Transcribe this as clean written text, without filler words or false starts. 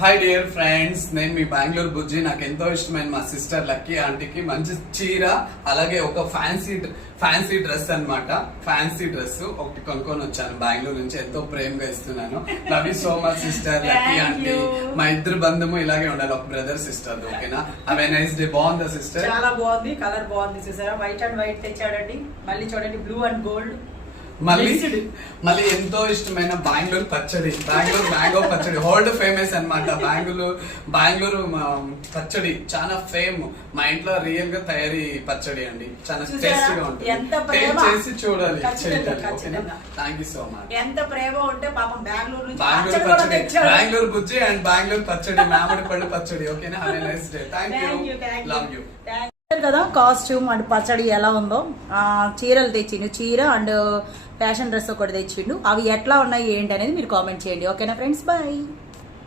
Hi dear friends, నేను మీ బెంగళూరు బుజ్జి. నాకు ఎంతో ఇష్టమైన మా సిస్టర్ లక్కీ ఆంటీకి మంచి చీర, అలాగే ఒక ఫ్యాన్సీ డ్రెస్ అన్నమాట. ఫ్యాన్సీ డ్రెస్ ఒకటి కొనుక్కొని వచ్చాను బెంగళూరు నుంచి. ఎంతో ప్రేమగా ఇస్తున్నాను. Love you so much sister lucky aunty. మా ఇద్దరు బంధము ఇలాగే ఉండాలి, ఒక బ్రదర్ సిస్టర్. ఓకేనా? Have a nice day. బాగుందా సిస్టర్? చాలా బాగుంది. కలర్ బాగుంది. చూసారా, వైట్ అండ్ వైట్ తెచ్చాడండి. మళ్ళీ చూడండి, బ్లూ అండ్ గోల్డ్. మళ్ళీ ఎంతో ఇష్టమైన బెంగళూరు పచ్చడి, బెంగళూరు మ్యాంగో పచ్చడి, వరల్డ్ ఫేమస్ అన్నమాట. బెంగళూరు పచ్చడి చాలా ఫేమ్. మా ఇంట్లో రియల్ గా తయారీ పచ్చడి అండి. చాలా టేస్టీగా ఉంటుంది. టేస్ట్ చేసి చూడాలి. Thank you so much. ఎంత ప్రేమ ఉంటే పాపం బెంగళూరు పచ్చడి, బెంగళూరు బుజ్జి అండ్ బెంగళూరు పచ్చడి, మామిడి పళ్ళు పచ్చడి. ఓకేనా? Have a nice day. Thank you. Love you. కదా కాస్ట్యూమ్ అండ్ పచ్చడి ఎలా ఉందో. చీరలు తెచ్చిండు, చీర అండ్ ఫ్యాషన్ డ్రెస్ ఒకటి తెచ్చిండు. అవి ఎట్లా ఉన్నాయి ఏంటి అనేది మీరు కామెంట్ చేయండి. ఓకేనా ఫ్రెండ్స్? బాయ్.